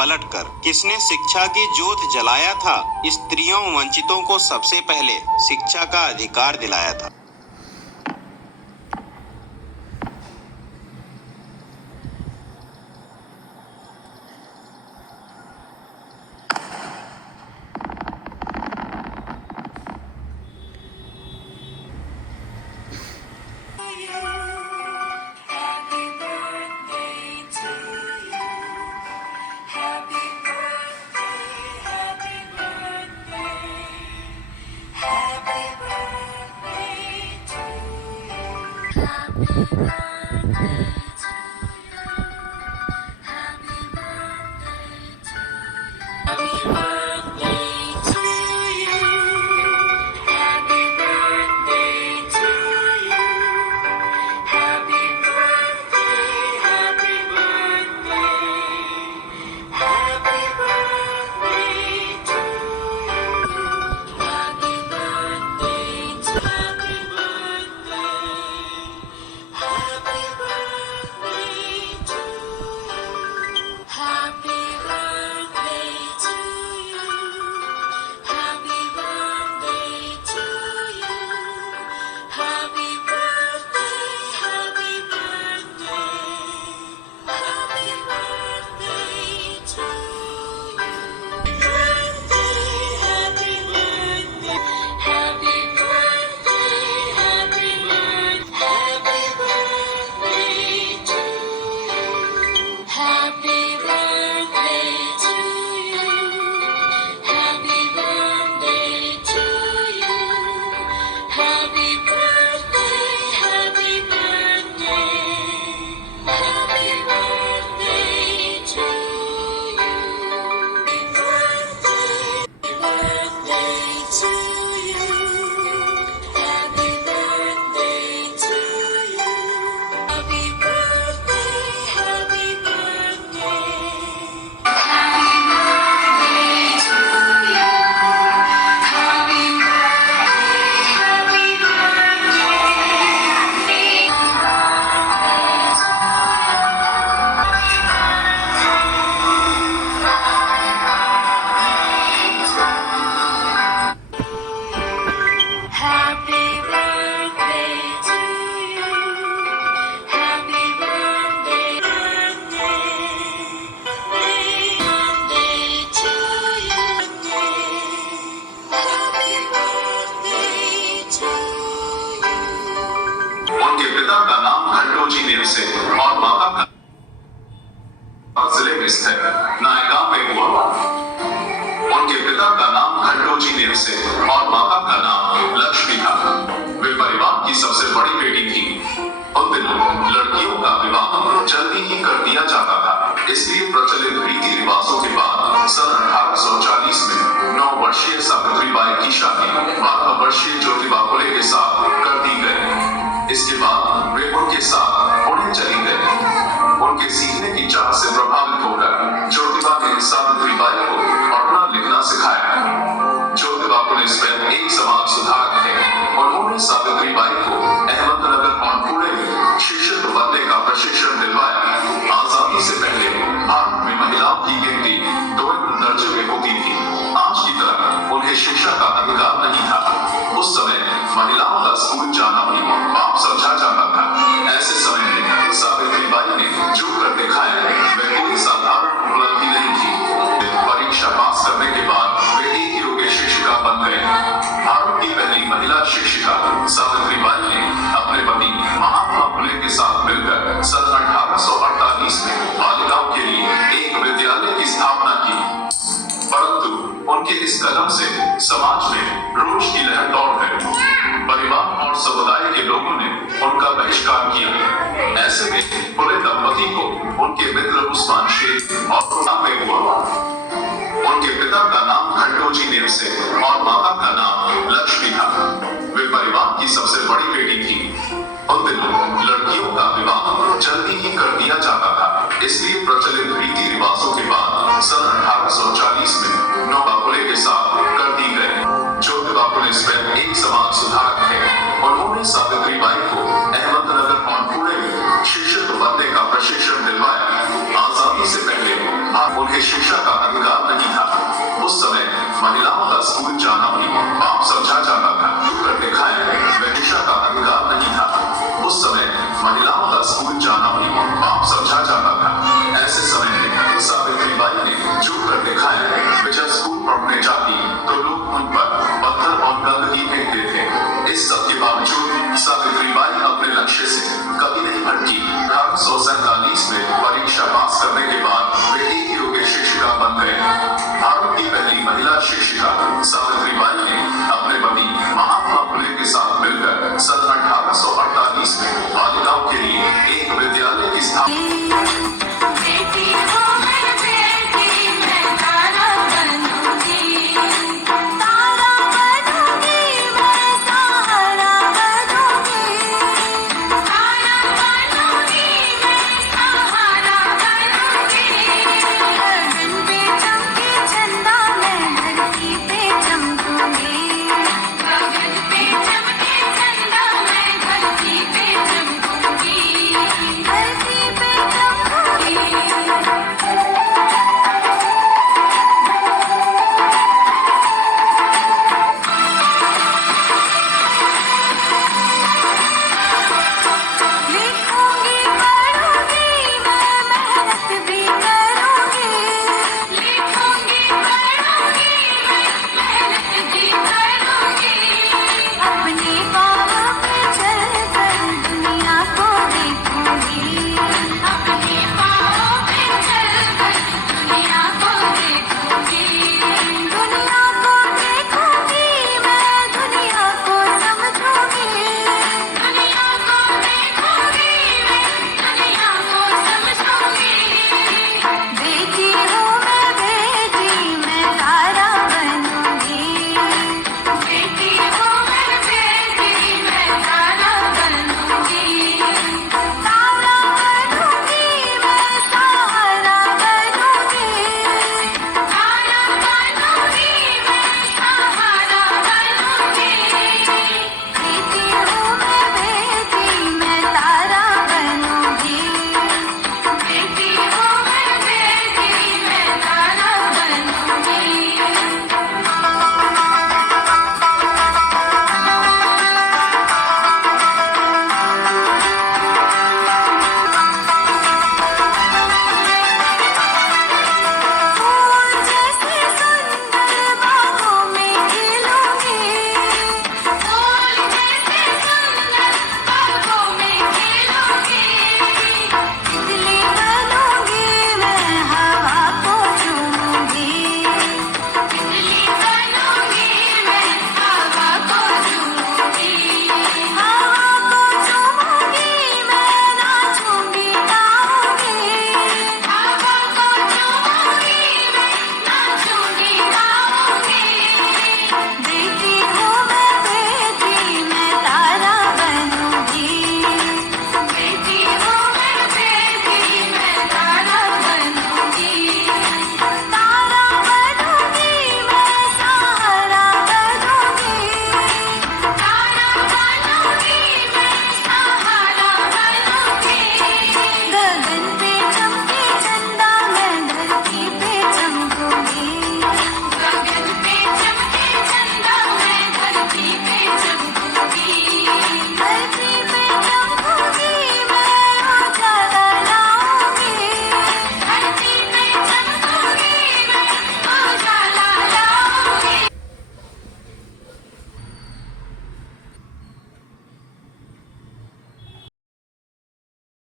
पलटकर किसने शिक्षा की ज्योत जलाया था? स्त्रियों वंचितों को सबसे पहले शिक्षा का अधिकार दिलाया था। उनके पिता का नाम खंडोजी नेवसे और माता का जिले में स्थित नायगांव में हुआ। उनके पिता का नाम खंडोजी नेवसे और माता का नाम लक्ष्मी था। वे परिवार की सबसे बड़ी बेटी थी। उन दिनों लड़कियों का विवाह जल्दी ही कर दिया जाता था, इसलिए प्रचलित रीति रिवाजों के बाद सन 1840 में 9 वर्षीय सावित्रीबाई की शादी 12 वर्षीय ज्योतिबा फुले के साथ कर दी गई। इसके बाद वे उनके साथ पुणे चली गई। उनके सीखने की चाह से प्रभावित होकर ज्योतिबा ने सावित्रीबाई को पढ़ना लिखना सिखाया। ज्योतिबा फुले स्वयं एक समाज सुधारक थे। उन्होंने सावित्रीबाई को अहमदनगर और पुणे में शिक्षक बनने का प्रशिक्षण दिलवाया। आजादी से पहले भारत में महिलाओं की गिनती 2 दर्जे में होती थी। आज की तरह उन्हें शिक्षा का अधिकार नहीं था। उस समय महिलाओं का स्कूल जाना भी पाप समझा जाता था। ऐसे समय में सावित्रीबाई ने जो कर दिखाया वह कोई साधारण उपलब्धि नहीं थी। परीक्षा पास करने के बाद वे एक योग्य शिक्षिका बन गए। भारत की पहली महिला शिक्षिका सावित्रीबाई ने अपने पति महात्मा फुले के साथ मिलकर सन 1848 में बालिकाओं के लिए एक विद्यालय की स्थापना की। परंतु उनके इस कदम से समाज में रोष की लहर दौड़ गई। परिवार और समुदाय के लोगों ने उनका बहिष्कार किया। ऐसे में फुले दंपति को उनके मित्र उस्मान शेख और में हुआ। उनके पिता का नाम खंडोजी नेवसे और माता का नाम लक्ष्मी था। वे परिवार की सबसे बड़ी बेटी थी। उन दिनों लड़कियों का विवाह जल्दी ही कर दिया जाता था, इसलिए प्रचलित रीति रिवाजों के बाद सन 1840 में 9 फुले के साथ कर दी गई। ज्योतिबा फुले स्वयं एक समाज सुधारक थे। उन्होंने सावित्रीबाई को अहमदनगर और पुणे में शिक्षक बनने का प्रशिक्षण दिलवाया। आजादी से पहले उन्हें शिक्षा इस सब के बावजूद सावित्रीबाई अपने लक्ष्य से कभी नहीं भटकी। 1847 में परीक्षा पास करने के बाद वे एक योग्य शिक्षिका बन गए। भारत की पहली महिला शिक्षिका सावित्रीबाई ने अपने पति महात्मा फुले के साथ मिलकर सन 1848 में बालिकाओं के लिए एक विद्यालय की स्थापना